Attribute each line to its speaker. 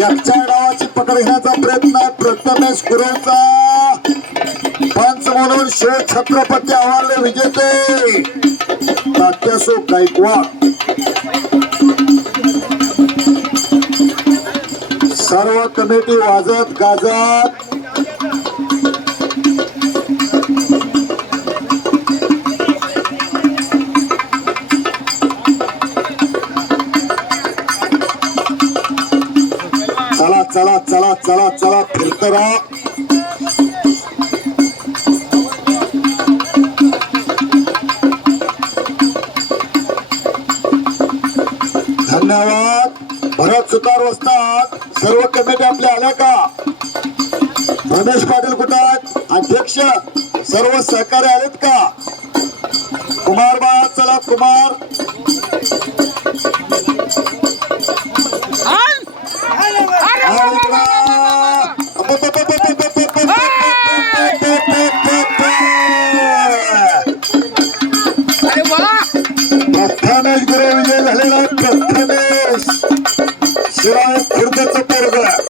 Speaker 1: याच्या डावाची पकड घेण्याचा प्रयत्न प्रथमेश गुरुचा पंच म्हणून शिव छत्रपती आव्हानले विजेते. तात्यासो गायकवाड. सर्व कमिटी वाजत गाजत चला चला चला चला फिरत धन्यवाद. भरत सुतार वसतात सर्व कमिटी आपल्या आल्या का? रमेश पाटील कुठं आहेत? अध्यक्ष सर्व सहकारी आलेत का? कुमार बाळा चला कुमार. प्रथमेश गुरे विजय झालेला आहे, प्रथमेश शिराळ खुर्दचं पोरग.